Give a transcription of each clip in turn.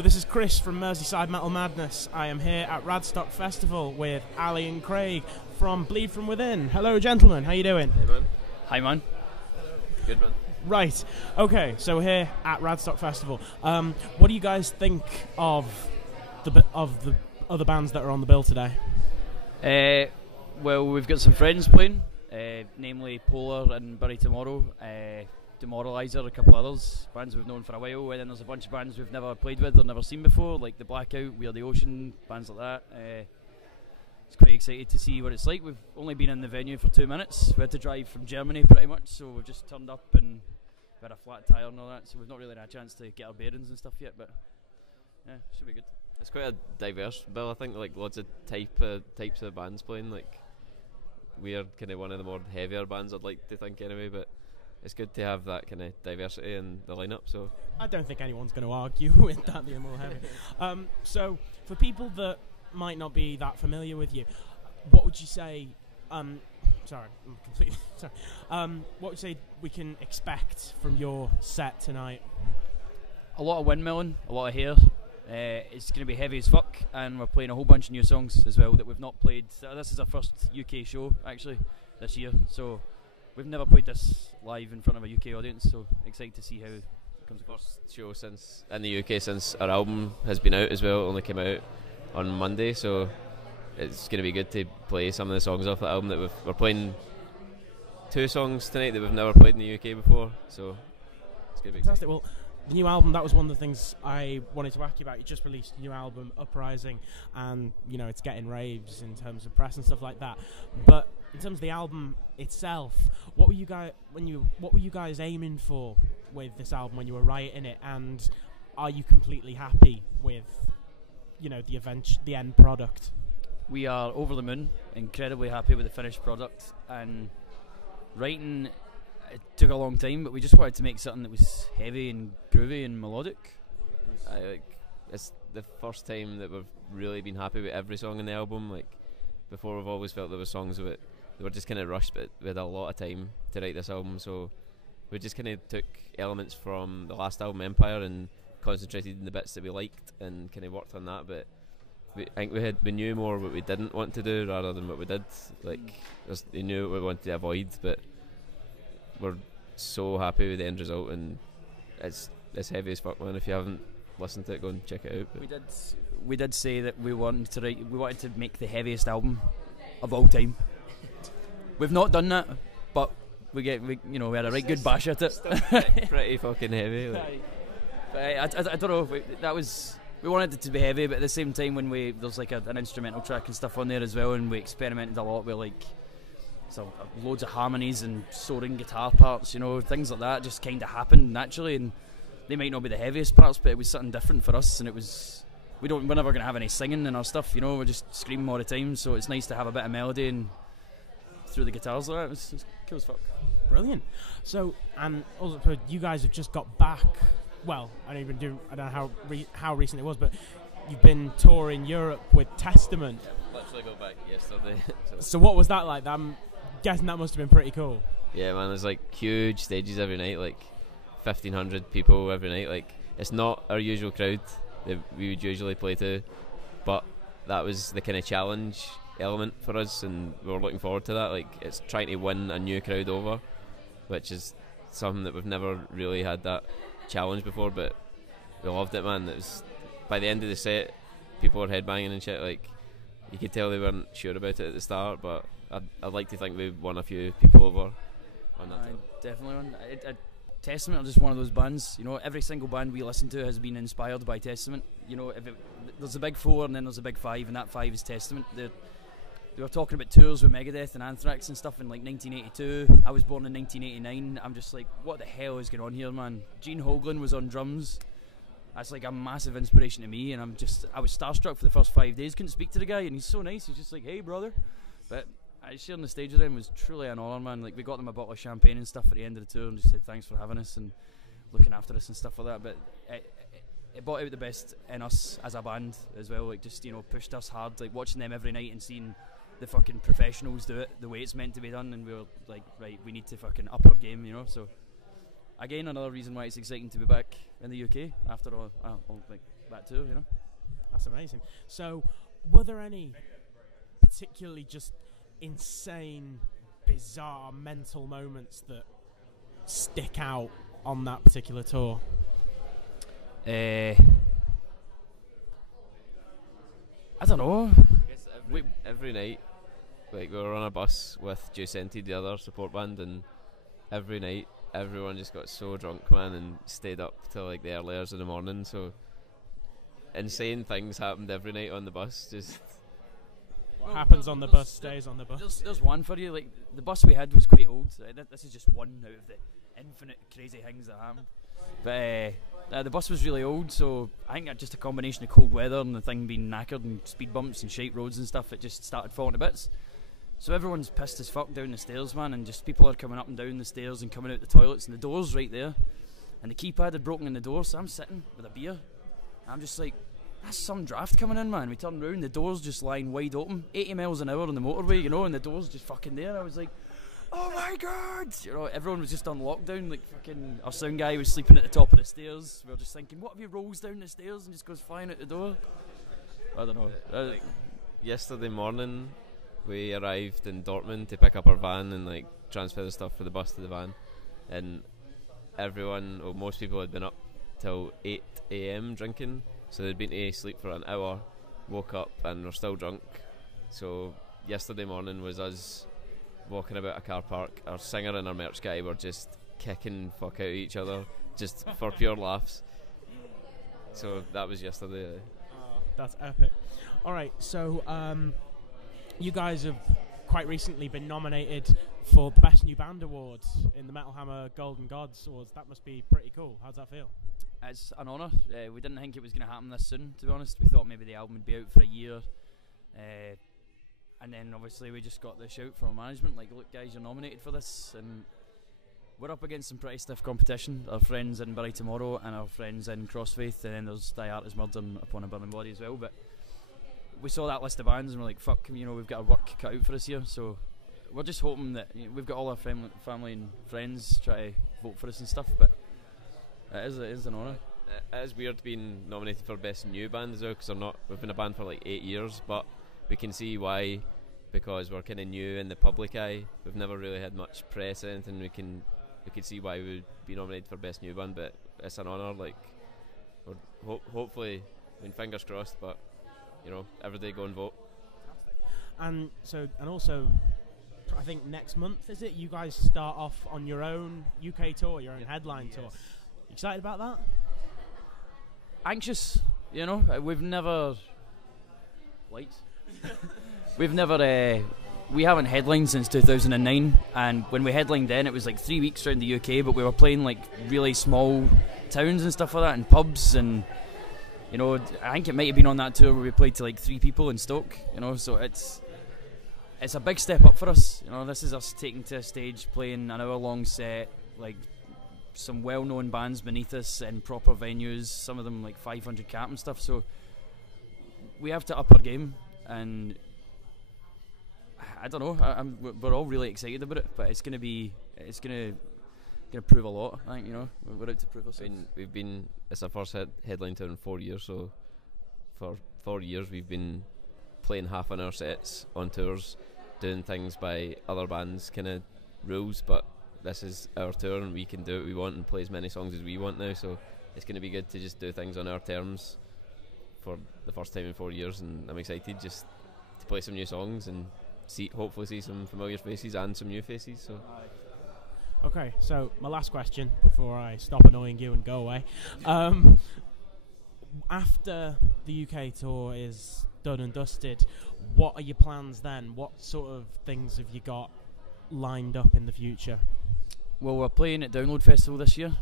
Hello, this is Chris from Merseyside Metal Madness. I am here at Radstock Festival with Ali and Craig from Bleed From Within. Hello, gentlemen. How you doing? Hey, man. Hi, man. Good, man. Right. Okay. So we're here at Radstock Festival. What do you guys think of the other bands that are on the bill today? Well, we've got some friends playing, namely Polar and Bury Tomorrow, Demoralizer, a couple others, bands we've known for a while, and then there's a bunch of bands we've never played with or never seen before, like The Blackout, We Are The Ocean, bands like that. It's quite excited to see what it's like. We've only been in the venue for 2 minutes. We had to drive from Germany pretty much, so we've just turned up and we had a flat tyre and all that, so we've not really had a chance to get our bearings and stuff yet, but yeah, should be good. It's quite a diverse bill, I think, like lots of types of bands playing. Like, we're kind of one of the more heavier bands, I'd like to think anyway, but it's good to have that kind of diversity in the lineup. So I don't think anyone's going to argue with that being more heavy. So for people that might not be that familiar with you, what would you say? Sorry, I'm completely sorry. What would you say we can expect from your set tonight? A lot of windmilling, a lot of hair. It's going to be heavy as fuck, and we're playing a whole bunch of new songs as well that we've not played. This is our first UK show actually this year, so we've never played this live in front of a UK audience, so excited to see how it comes across. first show since in the UK since our album has been out as well. It only came out on Monday, so it's going to be good to play some of the songs off the album that we're playing 2 songs tonight that we've never played in the UK before, so it's going to be Fantastic. exciting. Well, the new album, that was one of the things I wanted to ask you about. You just released a new album, Uprising, and you know it's getting raves in terms of press and stuff like that. But in terms of the album itself, what were you guys aiming for with this album when you were writing it, and are you completely happy with the end product? We are over the moon, incredibly happy with the finished product, and writing, it took a long time, but we just wanted to make something that was heavy and groovy and melodic. It's the first time that we've really been happy with every song in the album. Like, before, we've always felt there were songs that were just kind of rushed, but we had a lot of time to write this album, so we just kind of took elements from the last album, Empire, and concentrated in the bits that we liked and kind of worked on that. But I think we knew more what we didn't want to do rather than what we did. Like, we knew what we wanted to avoid, but we're so happy with the end result, and it's heavy as fuck, man. If you haven't listened to it, go and check it out. But We did say that we wanted to make the heaviest album of all time. We've not done that, but we had a right good bash at it. pretty fucking heavy. Like. But I don't know. We wanted it to be heavy, but at the same time, when there's like an instrumental track and stuff on there as well, and we experimented a lot with like loads of harmonies and soaring guitar parts, things like that just kind of happened naturally, and they might not be the heaviest parts, but it was something different for us, and it was we're never going to have any singing in our stuff, we're just screaming all the time, so it's nice to have a bit of melody and through the guitars like that. It was cool as fuck. Brilliant. So, and also you guys have just got back. Well, I don't know how recent it was, but you've been touring Europe with Testament. Yeah, literally got back yesterday. So what was that like? I'm guessing that must have been pretty cool. Yeah, man, there's like huge stages every night, like 1,500 people every night. Like, it's not our usual crowd that we would usually play to, but that was the kind of challenge element for us, and we were looking forward to that. Like, it's trying to win a new crowd over, which is something that we've never really had that challenge before, but we loved it, man. It was, by the end of the set, people were headbanging and shit. Like, you could tell they weren't sure about it at the start, but I'd like to think we won a few people over on that. Definitely won. Testament are just one of those bands. Every single band we listen to has been inspired by Testament. There's a big 4 and then there's a big 5, and that 5 is Testament. They were talking about tours with Megadeth and Anthrax and stuff in like 1982. I was born in 1989. I'm just like, what the hell is going on here, man? Gene Hoglan was on drums. That's like a massive inspiration to me, and I was starstruck for the first 5 days. Couldn't speak to the guy, and he's so nice. He's just like, hey, brother. But sharing the stage with him was truly an honour, man. Like, we got them a bottle of champagne and stuff at the end of the tour, and just said thanks for having us and looking after us and stuff like that. But it brought out the best in us as a band as well. Like, just pushed us hard. Like, watching them every night and seeing the fucking professionals do it the way it's meant to be done, and we were like, right, we need to fucking up our game, So again, another reason why it's exciting to be back in the UK after all like that tour, you know. That's amazing. So, were there any particularly just insane, bizarre, mental moments that stick out on that particular tour? I don't know. Every night, like, we were on a bus with Giuseppe, the other support band, and every night everyone just got so drunk, man, and stayed up till like the early hours of the morning. So insane things happened every night on the bus. Just what happens on the bus stays on the bus. There's one for you. Like, the bus we had was quite old. This is just one out of the infinite crazy things that happened. But the bus was really old, so I think just a combination of cold weather and the thing being knackered and speed bumps and shite roads and stuff, it just started falling to bits. So everyone's pissed as fuck down the stairs, man, and just people are coming up and down the stairs and coming out the toilets, and the door's right there, and the keypad had broken in the door, so I'm sitting with a beer. I'm just like, that's some draft coming in, man. We turn round, the door's just lying wide open, 80 miles an hour on the motorway, you know, and the door's just fucking there. I was like, oh my god! You know, everyone was just on lockdown. Like, fucking, our sound guy was sleeping at the top of the stairs. We were just thinking, what if he rolls down the stairs and just goes flying out the door? I don't know. Like, yesterday morning, we arrived in Dortmund to pick up our van and like transfer the stuff for the bus to the van, and everyone, or most people, had been up till 8 a.m. drinking, so they'd been to sleep for an hour, woke up and were still drunk. So yesterday morning was us walking about a car park. Our singer and our merch guy were just kicking fuck out of each other just for pure laughs. So that was yesterday. Oh, that's epic. Alright, so you guys have quite recently been nominated for the Best New Band Awards in the Metal Hammer Golden Gods Awards. That must be pretty cool. How's that feel? It's an honour. We didn't think it was going to happen this soon, to be honest. We thought maybe the album would be out for a year. And then obviously we just got the shout from management, like, look guys, you're nominated for this, and we're up against some pretty stiff competition. Our friends in Bury Tomorrow and our friends in Crossfaith, and then there's Die Artist Murder and Upon a Burning Body as well. But we saw that list of bands and we're like, fuck, you know, we've got our work cut out for us here. So we're just hoping that, you know, we've got all our family and friends try to vote for us and stuff, but it is an honour. It is weird being nominated for Best New Band as well, because we've been a band for like 8 years, but we can see why, because we're kind of new in the public eye. We've never really had much press or anything. We can see why we would be nominated for Best New Band, but it's an honour. Like, hopefully, I mean, fingers crossed, but you know, every day go and vote. And also, I think next month, is it, you guys start off on your own UK tour, your own headline tour. You excited about that? Anxious, you know. We've never we haven't headlined since 2009, and when we headlined then it was like 3 weeks around the UK, but we were playing like really small towns and stuff like that, and pubs, and you know, I think it might have been on that tour where we played to like 3 people in Stoke, you know, so it's a big step up for us, you know. This is us taking to a stage, playing an hour-long set, like some well-known bands beneath us in proper venues, some of them like 500 cap and stuff, so we have to up our game, and I don't know, we're all really excited about it, but it's gonna prove a lot, I think, you know. We're out to prove ourselves. It's our first headline tour in 4 years, so for 4 years we've been playing half an hour sets on tours, doing things by other bands' kind of rules, but this is our tour and we can do what we want and play as many songs as we want now, so it's going to be good to just do things on our terms for the first time in 4 years, and I'm excited just to play some new songs and hopefully see some familiar faces and some new faces. So okay, so my last question before I stop annoying you and go away. After the UK tour is done and dusted, what are your plans then? What sort of things have you got lined up in the future? Well, we're playing at Download Festival this year,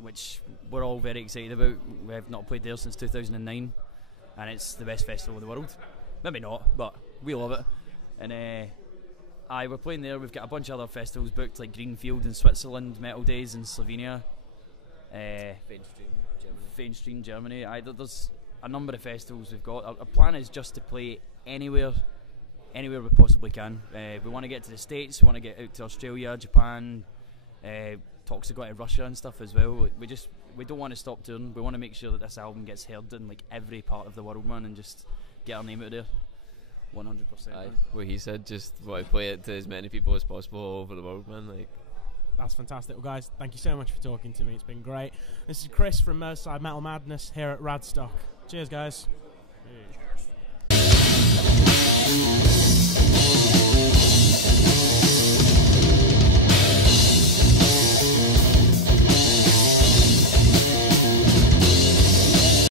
which we're all very excited about. We have not played there since 2009, and it's the best festival in the world. Maybe not, but we love it. And we're playing there. We've got a bunch of other festivals booked, like Greenfield in Switzerland, Metal Days in Slovenia, Feinstein, Germany. There's a number of festivals we've got. Our plan is just to play anywhere we possibly can. We want to get to the States, we want to get out to Australia, Japan, talks to go to Russia and stuff as well. we don't want to stop touring. We want to make sure that this album gets heard in like every part of the world, man, and just get our name out there. 100%. What he said, just want to play it to as many people as possible all over the world, man. Like, that's fantastic. Well, guys, thank you so much for talking to me. It's been great. This is Chris from Merseyside Metal Madness here at Radstock. Cheers, guys. Cheers.